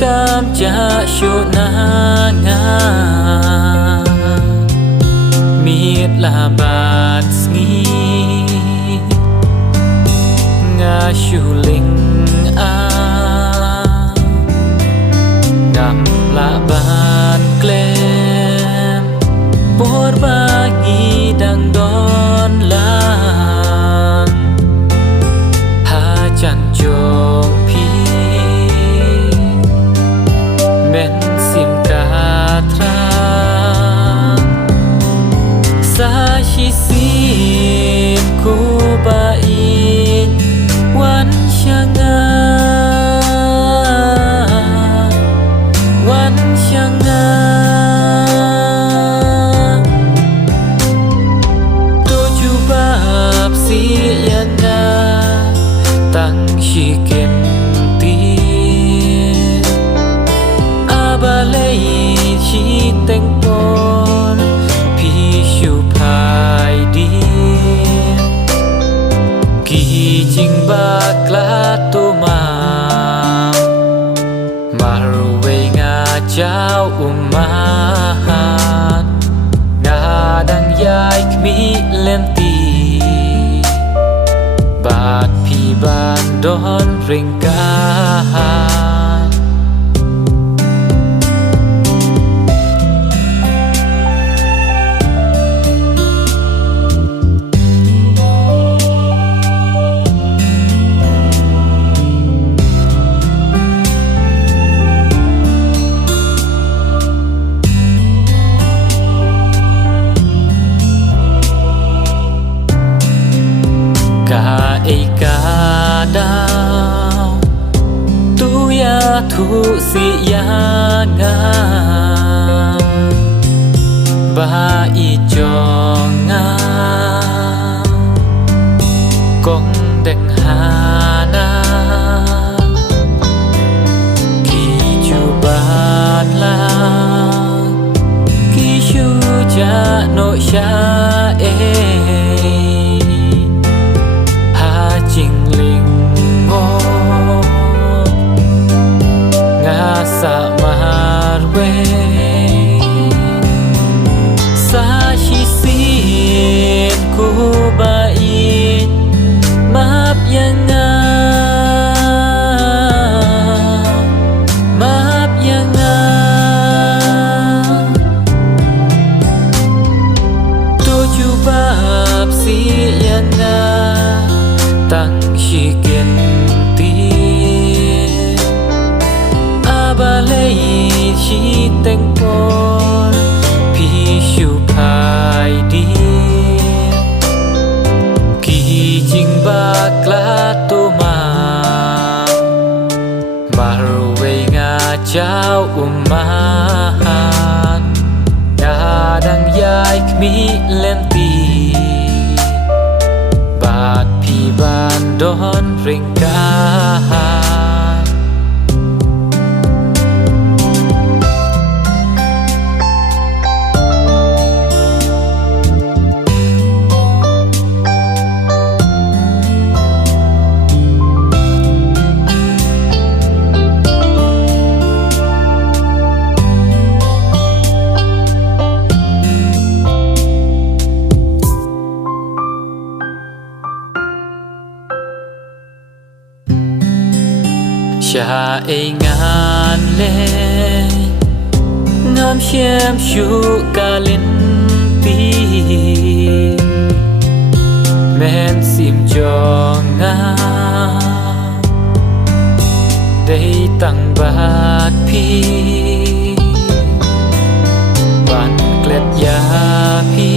cam cha shu na nga miết là bát nghi nga shu linh a ngam la ban klem bor bagi dang don lan ha chan chong pi men sim ka tra sa shi sim ku ba in wan shanga wan shanga to chu bab si yana tang shi ken ti abalei chi teng pon pi shu pai di ki jing ba kla to ma marwe nga chao umahan nga dang yai kmi lem ti bat pi ban don ring ka ka ei ka dao tu ya thu si ya nga ba i chong nga kong deng ha na ki chu ba la ki chu cha no sha e jing ling ngo nga sa mar we sa shi sin ku ba in map yang nga map yang nga tu chu bab si yang nga tang shi ken ti abalei chi teng pon pi shu pai di ki jing ba kla to ma marwe nga chao umahan nga dang yai kmi lem ti bat pi ban don ring ka cha ei ngan le ngam shem shu ka lin ti men sim cho nga dei tang bat pi ban klet ya pi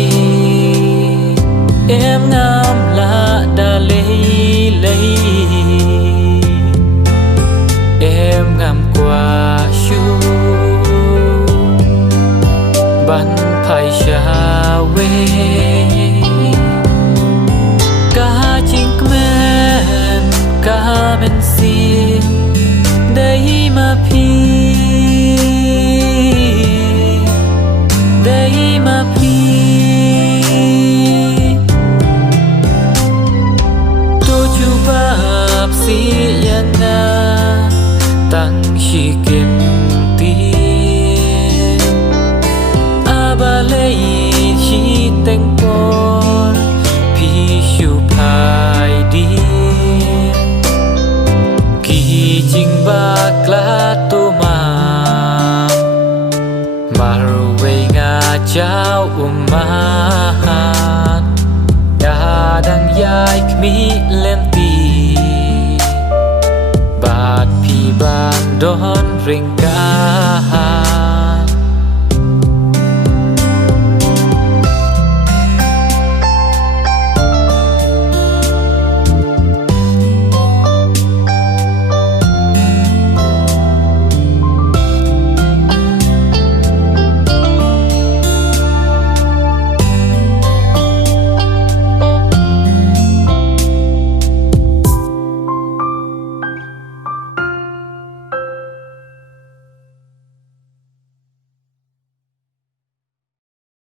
em ngam la da lei lei em ngam qua shu ban phai sha we ka ching men ka men sim dei ma pi dei ma pi tu chu bab si yana tăng chi kim tiền ba lệ chi tên con pi siêu phai đi kỳ chinh ba kla tu marway nga chao umat ya dang yai kmi len ti bạc pi ban đón ring ca